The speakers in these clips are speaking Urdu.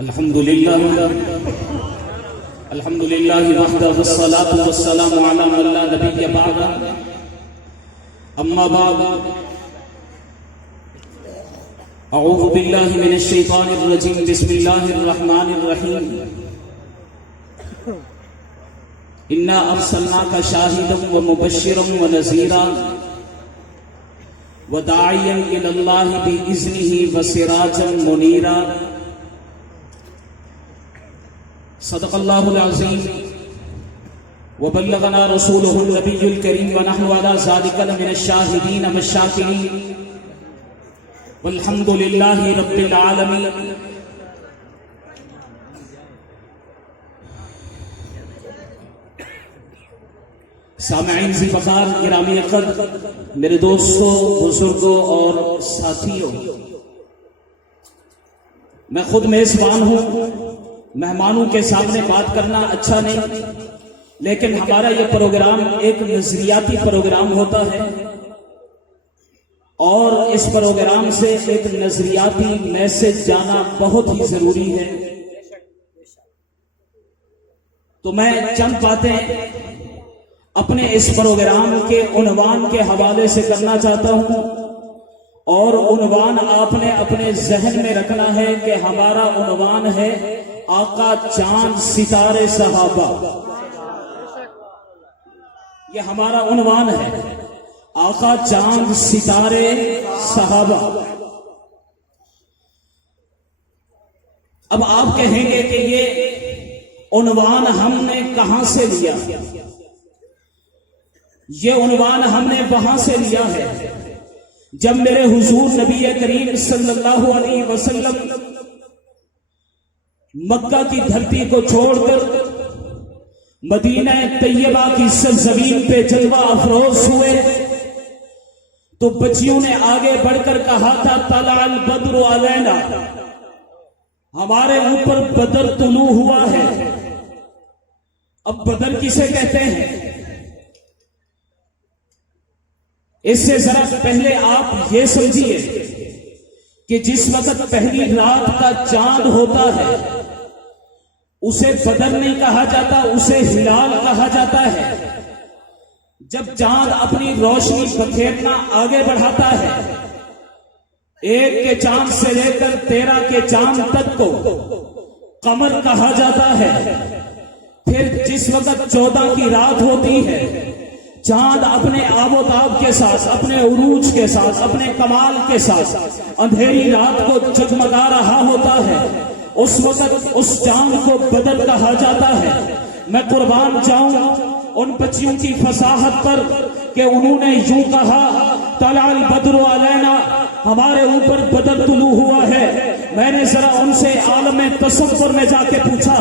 الحمد لله وحده والصلاة والسلام على من لا نبي بعده أما بعد أعوذ بالله من الشيطان الرجيم بسم الله الرحمن الرحيم إنا أرسلناك شاهدا ومبشرا ونذيرا وداعيا إلى الله بإذنه وسراجا منيرا صدق الله العظيم وبلغنا رسوله النبي الكريم ونحن على ذلك لمن الشاهدين والشاكرين والحمد لله رب العالمين. سامعین ذی فخار گرامی قدر، میرے دوستوں، بزرگوں اور ساتھیوں، میں خود میزبان ہوں. مہمانوں کے سامنے بات کرنا اچھا نہیں، لیکن ہمارا یہ پروگرام ایک نظریاتی پروگرام ہوتا ہے اور اس پروگرام سے ایک نظریاتی میسج جانا بہت ہی ضروری ہے. تو میں چند باتیں اپنے اس پروگرام کے عنوان کے حوالے سے کرنا چاہتا ہوں، اور عنوان آپ نے اپنے ذہن میں رکھنا ہے کہ ہمارا عنوان ہے آقا چاند ستارے صحابہ. یہ ہمارا عنوان ہے، آقا چاند ستارے صحابہ. اب آپ کہیں گے کہ یہ عنوان ہم نے کہاں سے لیا؟ یہ عنوان ہم نے وہاں سے لیا ہے جب میرے حضور نبی کریم صلی اللہ علیہ وسلم مکہ کی دھرتی کو چھوڑ کر مدینہ طیبہ کی سرزمین پہ جلوہ افروز ہوئے تو بچیوں نے آگے بڑھ کر کہا تھا طلع البدر علینا، ہمارے اوپر بدر طلوع ہوا ہے. اب بدر کسے کہتے ہیں؟ اس سے ذرا پہلے آپ یہ سمجھیے کہ جس وقت پہلی رات کا چاند ہوتا ہے اسے بدر نہیں کہا جاتا، اسے ہلال کہا جاتا ہے. جب چاند اپنی روشنی بکھیرنا آگے بڑھاتا ہے، 1 کے چاند سے لے کر 13 کے چاند تک کو قمر کہا جاتا ہے. پھر جس وقت 14 کی رات ہوتی ہے، چاند اپنے آب و تاب کے ساتھ، اپنے عروج کے ساتھ، اپنے کمال کے ساتھ اندھیری رات کو جگمگا رہا ہوتا ہے، اس وقت اس چاند کو بدر کہا جاتا ہے. میں قربان جاؤں ان بچیوں کی فصاحت پر کہ انہوں نے یوں کہا طلع البدر علینا، ہمارے اوپر بدر طلوع ہوا ہے. میں نے ذرا ان سے عالم تصور میں جا کے پوچھا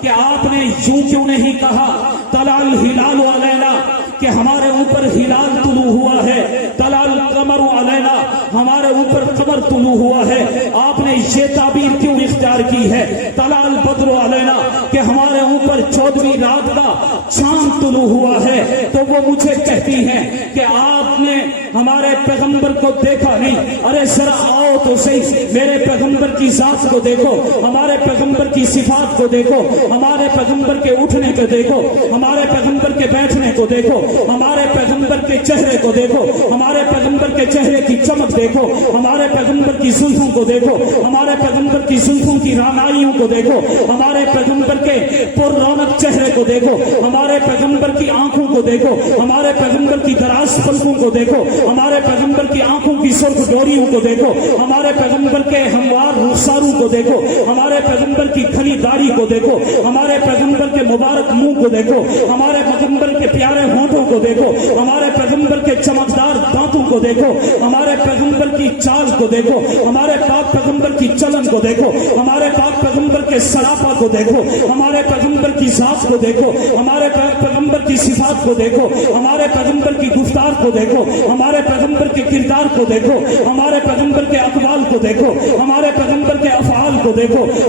کہ آپ نے یوں کیوں نہیں کہا طلع الہلال علینا کہ ہمارے اوپر ہلال طلوع ہوا ہے، طلع القمر علینا ہمارے اوپر قمر طلوع ہوا ہے. آپ نے یہ تعبیر کیوں اختیار کی ہے طلع البدر علینا کہ ہمارے اوپر 14ویں رات کا چاند طلوع ہوا ہے؟ تو وہ مجھے کہتی ہیں کہ آپ نے ہمارے پیغمبر کو دیکھا نہیں. ارے ذرا آؤ تو صحیح، میرے پیغمبر کی ذات کو دیکھو، ہمارے پیغمبر کی صفات کو دیکھو، ہمارے پیغمبر کے اٹھنے کو دیکھو، ہمارے پیغمبر کے بیٹھنے کو دیکھو، ہمارے پیغمبر کے چہرے کو دیکھو، ہمارے پیغمبر کے چہرے کی چمک دیکھو، ہمارے پیغمبر کی زلفوں کو دیکھو، ہمارے پیغمبر کی زلفوں کی رعنائیوں کو دیکھو، ہمارے پیغمبر کے پر رونق چہرے کو دیکھو، ہمارے پیغمبر کی آنکھوں کو دیکھو، ہمارے پیغمبر کی دراز پلکوں کو دیکھو، ہمارے پیغمبر کی آنکھوں کی سرخ ڈوریوں کو دیکھو، ہمارے پیغمبر کے ہموار رخساروں کو دیکھو، ہمارے پیغمبر کی کھلی داڑھی کو دیکھو، ہمارے پیغمبر کے مبارک منہ کو دیکھو، ہمارے پیغمبر کے پیارے ہونٹوں کو دیکھو، ہمارے پیغمبر کے چمکدار دانتوں کو دیکھو، ہمارے پیغمبر کی چال کو دیکھو، ہمارے پاک پیغمبر کی چلن کو دیکھو، ہمارے پاک پیغمبر کے سراپا کو دیکھو، ہمارے پیغمبر کی ذات کو دیکھو، ہمارے پیغمبر کی صفات کو دیکھو، ہمارے پیغمبر کی گفتار کو دیکھو، ہمارے پیغمبر کے کردار کو دیکھو، ہمارے پیغمبر کے اقوال کو دیکھو، ہمارے پیغمبر کے افعال کو دیکھو،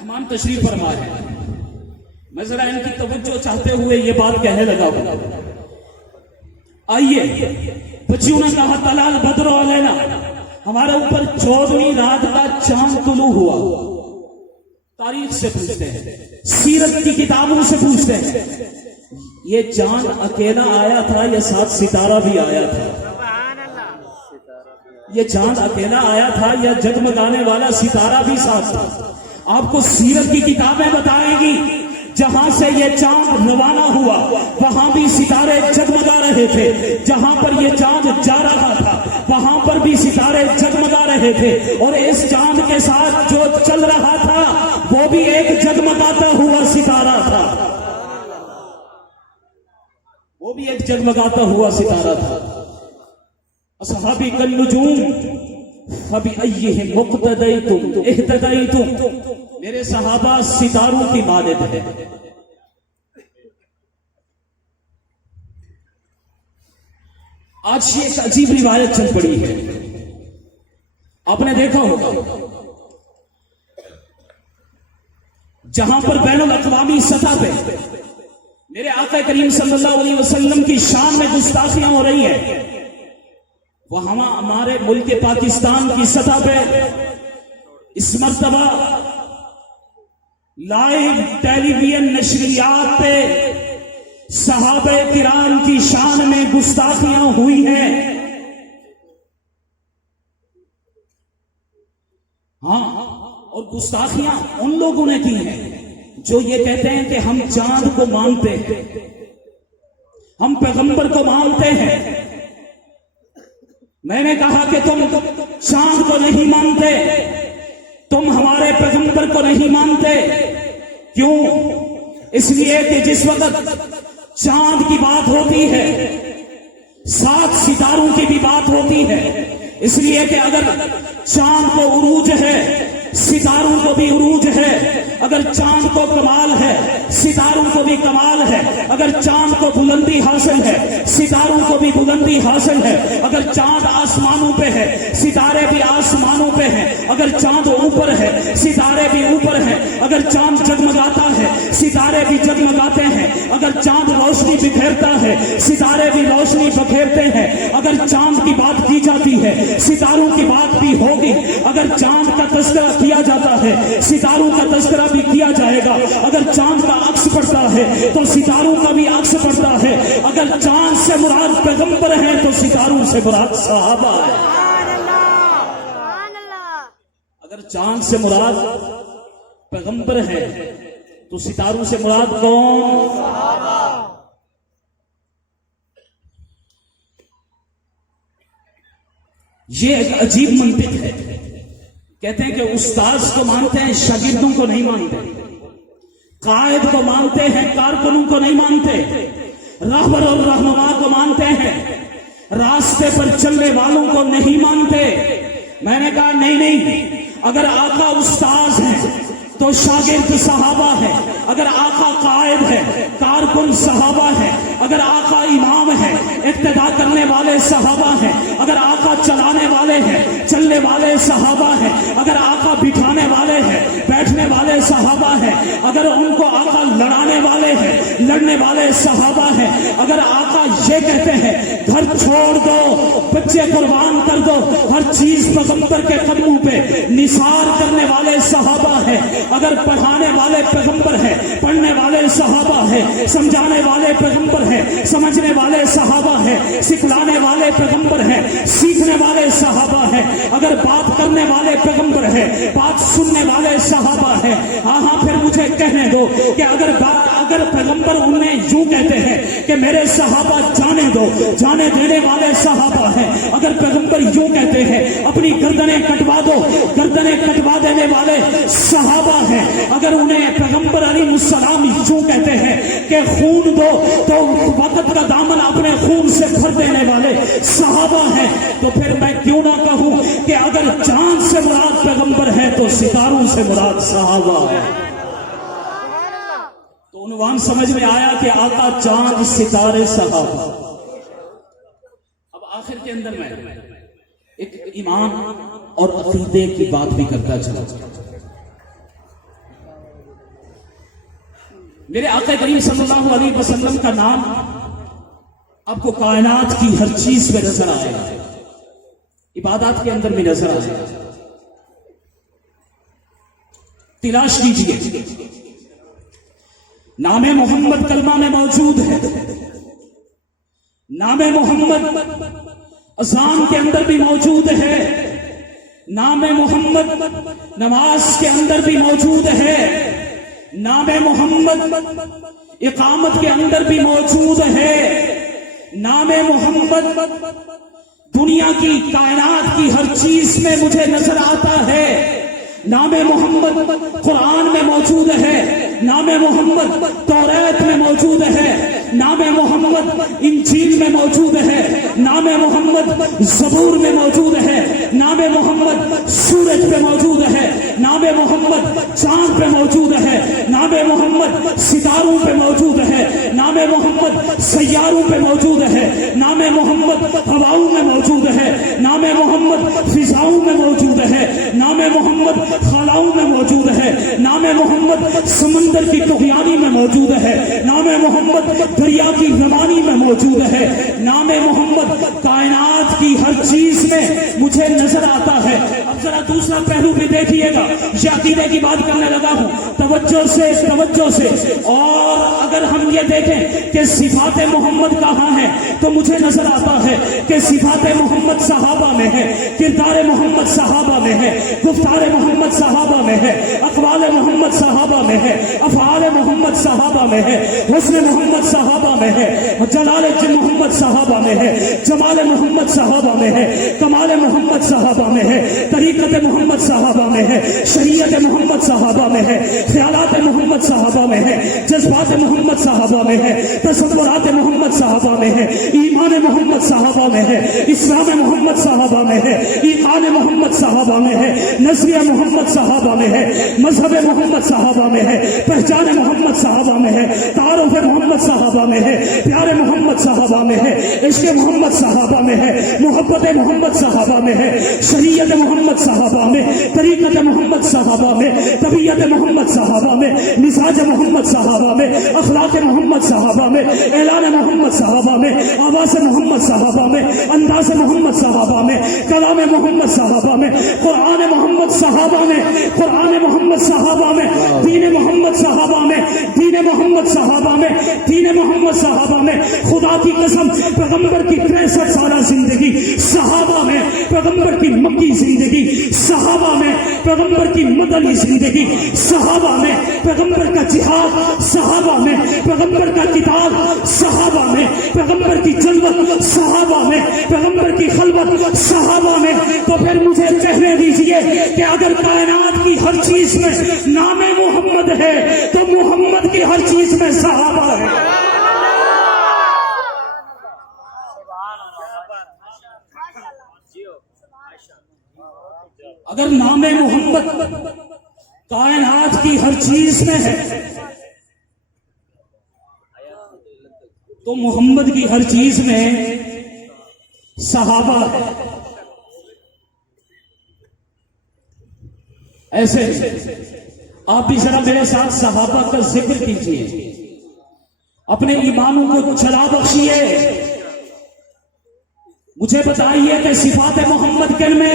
مہمان تشریف فرما ہے، میں ذرا ان کی توجہ چاہتے ہوئے یہ بات کہنے لگا ہوں۔ آئیے، بچیوں نے کہا تلال بدر علینا، ہمارے اوپر 14ویں رات کا چاند طلوع ہوا۔ تاریخ سے پوچھتے ہیں، سیرت کی کتابوں سے پوچھتے ہیں، یہ چاند اکیلا آیا تھا یا ساتھ ستارہ بھی آیا تھا؟ یہ چاند اکیلا آیا تھا یا جگمگانے والا ستارہ بھی ساتھ تھا؟ آپ کو سیرت کی کتابیں بتائیں گی جہاں سے یہ چاند روانہ ہوا وہاں بھی ستارے جگمگا رہے تھے، جہاں پر یہ چاند جا رہا تھا وہاں پر بھی ستارے جگمگا رہے تھے، اور اس چاند کے ساتھ جو چل رہا تھا وہ بھی ایک جگمگاتا ہوا ستارہ تھا، وہ بھی ایک جگمگاتا ہوا ستارہ تھا۔ اصحابی کالنجوم فبأیہم مقتدیتم اہتدیتم، میرے صحابہ ستاروں کی مانند ہے۔ آج یہ ایک عجیب روایت چل پڑی ہے، آپ نے دیکھا ہوگا جہاں پر بین الاقوامی سطح پہ میرے آقا کریم صلی اللہ علیہ وسلم کی شان میں گستاخیاں ہو رہی ہیں، وہ ہمارے ملک پاکستان کی سطح پہ اس مرتبہ لائیو ٹیلی ویژن نشریات پہ صحابہ کرام کی شان میں گستاخیاں ہوئی ہیں۔ ہاں، اور گستاخیاں ان لوگوں نے کی ہیں جو یہ کہتے ہیں کہ ہم چاند کو مانتے ہیں، ہم پیغمبر کو مانتے ہیں۔ میں نے کہا کہ تم چاند کو نہیں مانتے، تم ہمارے پیغمبر کو نہیں مانتے، کیوں؟ اس لیے کہ جس وقت چاند کی بات ہوتی ہے 7 ستاروں کی بھی بات ہوتی ہے، اس لیے کہ اگر چاند کو عروج ہے ستاروں کو بھی عروج ہے، اگر چاند کو کمال ہے ستاروں کو بھی کمال ہے، اگر چاند کو بلندی حاصل ہے ستاروں کو بھی بلندی حاصل ہے، اگر چاند آسمانوں پہ ہے ستارے بھی آسمانوں پہ ہیں، اگر چاند اوپر ہے ستارے بھی اوپر ہیں، اگر چاند جگمگاتا ہے ستارے بھی جگمگاتے ہیں، اگر چاند روشنی بکھیرتا ہے ستارے بھی روشنی بکھیرتے ہیں، اگر چاند کی بات کی جاتی ہے ستاروں کی بات بھی ہوگی، اگر چاند کا تذکرہ کیا جاتا ہے ستاروں کا تذکرہ بھی کیا جائے گا، اگر چاند کا عکس پڑتا ہے تو ستاروں کا بھی عکس پڑتا ہے، اگر چاند سے مراد پیغمبر ہیں تو ستاروں سے مراد صحابہ ہے، اگر چاند سے مراد پیغمبر ہیں تو ستاروں سے مراد کون؟ یہ ایک عجیب منطق ہے، کہتے ہیں کہ استاذ کو مانتے ہیں شاگردوں کو نہیں مانتے، قائد کو مانتے ہیں کارکنوں کو نہیں مانتے، رہبر اور رہنما کو مانتے ہیں، راستے پر چلنے والوں کو نہیں مانتے۔ میں نے کہا نہیں، اگر آقا استاذ ہیں تو شاگرد صحابہ ہے، اگر آقا قائد ہے کارکن صحابہ ہے، اگر آقا امام ہے اقتدا کرنے والے صحابہ ہیں، اگر آقا چلانے والے ہیں چلنے والے صحابہ ہیں، اگر آقا بٹھانے والے ہیں بیٹھنے والے صحابہ ہیں، اگر ان کو آقا لڑانے والے ہیں لڑنے والے صحابہ ہیں، اگر آقا یہ کہتے ہیں گھر چھوڑ دو بچے قربان کر دو، ہر چیز پیغمبر کے قدموں پہ نثار کرنے والے صحابہ ہیں، اگر پڑھانے والے پیغمبر ہیں پڑھنے والے صحابہ ہیں، سمجھانے والے پیغمبر ہیں سمجھنے والے صحابہ ہیں، سکھلانے والے پیغمبر ہیں سیکھنے والے صحابہ ہیں، اگر بات کرنے والے پیغمبر ہیں بات سننے والے صحابہ ہیں۔ ہاں پھر مجھے کہنے دو کہ اگر پیغمبر انہیں یوں کہتے ہیں کہ میرے صحابہ جانے دو، جانے دینے والے صحابہ ہیں، اگر پیغمبر یوں کہتے ہیں اپنی گردنیں کٹوا دو، گردنیں کٹوا دینے والے صحابہ ہیں، اگر انہیں پیغمبر علیہ السلام یوں کہتے ہیں کہ خون دو تو وقت کا دامن اپنے خون سے بھر دینے والے صحابہ ہیں، تو پھر میں کیوں نہ کہوں کہ اگر چاند سے مراد پیغمبر ہے تو ستاروں سے مراد صحابہ ہے۔ تو عنوان سمجھ میں آیا کہ آقا چاند ستارے صحابہ۔ اب آخر کے اندر میں ایک ایمان اور عقیدے کی بات بھی کرتا چلا۔ میرے آقا کریم صلی اللہ علیہ وسلم کا نام آپ کو کائنات کی ہر چیز میں نظر آئے گا، عبادات کے اندر بھی نظر آئے گا. تلاش کیجیے، نام محمد کلمہ میں موجود ہے، نام محمد اذان کے اندر بھی موجود ہے، نام محمد نماز کے اندر بھی موجود ہے، نام محمد اقامت کے اندر بھی موجود ہے، نام محمد دنیا کی کائنات کی ہر چیز میں مجھے نظر آتا ہے. نام محمد قرآن میں موجود ہے، نام محمد توریت میں موجود ہے، نام محمد انجیل میں موجود ہے، نام محمد زبور میں موجود ہے، نام محمد سورج پہ موجود ہے، نام محمد چاند پہ موجود ہے، نام محمد ستاروں پہ موجود ہے، نام محمد سیاروں پہ موجود ہے، نام محمد ہواؤں میں موجود ہے، نام محمد فضاؤں میں موجود ہے، نام محمد خلاؤں میں موجود ہے، نام محمد سمندر کی طغیانی میں موجود ہے، نام محمد دریا کی روانی میں موجود ہے، نام محمد کائنات کی ہر چیز میں مجھے نظر آتا ہے. اب ذرا دوسرا پہلو بھی دیکھیے گا، یہ عقیدے کی بات کرنے لگا ہوں، توجہ سے. اور اگر ہم یہ دیکھیں کہ صفات محمد کہاں ہیں تو مجھے نظر آتا ہے کہ صفات محمد صحابہ میں ہے، کردار محمد صحابہ میں ہے، گفتار محمد صحابہ میں ہے، اقوال محمد صحابہ میں ہے، افعال محمد صحابہ میں ہے، حسن محمد صحابہ میں ہے، جلال محمد صحابہ میں ہے، جمال محمد صحابہ میں ہے، کمال محمد صحابہ میں ہے، طریقت محمد صحابہ میں ہے، شریعت محمد صحابہ میں ہے، خیالات محمد صحابہ میں ہے، جذبات محمد صحابہ میں ہے، تصورات محمد صحابہ میں ہے، ایمان محمد صحابہ میں ہے، اسلام محمد صحابہ میں ہے، ایمان محمد صحابہ میں ہے، نظریہ محمد صحابہ میں ہے، مذہب محمد صحابہ میں ہے، پہچان محمد صحابہ میں ہے، تعارف محمد صحابہ میں ہے، پیار محمد صحابہ میں ہے، عشق محمد صحابہ میں ہے، محبت محمد صحابہ میں ہے، شریعت محمد صحابہ میں، طریقت محمد صحابہ میں، طبیعت محمد صحابہ میں، مزاج محمد صحابہ میں، اخلاق محمد صحابہ میں، اعلان محمد صحابہ میں، آواز محمد صحابہ میں، انداز محمد صحابہ میں، کلام محمد صحابہ میں، قرآن محمد صحابہ میں، قرآن محمد صحابہ میں، دین محمد صحابہ میں، دین محمد صحابہ میں، دین محمد صحابہ میں. خدا کی قسم پیغمبر کی 63 سالہ زندگی صحابہ میں، پیغمبر کی مکی زندگی صحابہ میں، پیغمبر کی مدنی زندگی صحابہ میں، پیغمبر کا جہاد صحابہ میں، پیغمبر کا کتاب صحابہ میں، پیغمبر کی جلوت صحابہ میں، پیغمبر کی خلوت صحابہ میں. تو پھر مجھے کہنے دیجئے کہ اگر کائنات کی ہر چیز میں نام محمد ہے تو محمد کی ہر چیز میں صحابہ ہے. اگر نام محمد کائنات کی ہر چیز میں ہے تو محمد کی ہر چیز میں صحابہ ہے. ایسے آپ بھی ذرا میرے ساتھ صحابہ کا ذکر کیجئے، اپنے ایمانوں کو چلا بخشیے. مجھے بتائیے کہ صفات محمد کن میں،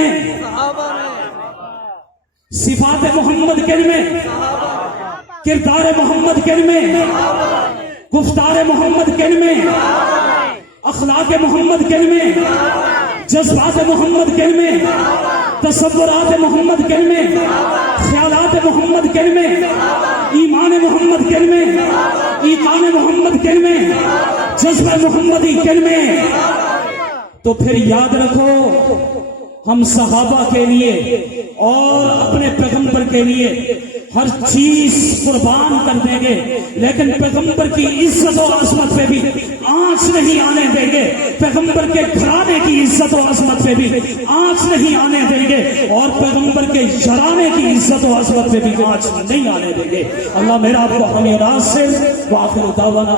صفات محمد کن میں، کردار محمد کن میں، گفتار محمد کن میں، اخلاق محمد کن میں، جذبات محمد کن میں، تصورات محمد کن میں، خیالات محمد کن میں، ایمان محمد کن میں، ایمان محمد کن میں، جذبہ محمدی کن میں. تو پھر یاد رکھو ہم صحابہ کے لیے اور اپنے پیغمبر کے لیے ہر چیز قربان کر دیں گے، لیکن پیغمبر کی عزت و عظمت پہ بھی آنچ نہیں آنے دیں گے، پیغمبر کے گھرانے کی عزت و عظمت پہ بھی آنچ نہیں آنے دیں گے، اور پیغمبر کے گھرانے کی عزت و عظمت پہ بھی آنچ نہیں آنے دیں گے. اللہ میرا آپ کو ہمیں راز سے وآخر دعوانا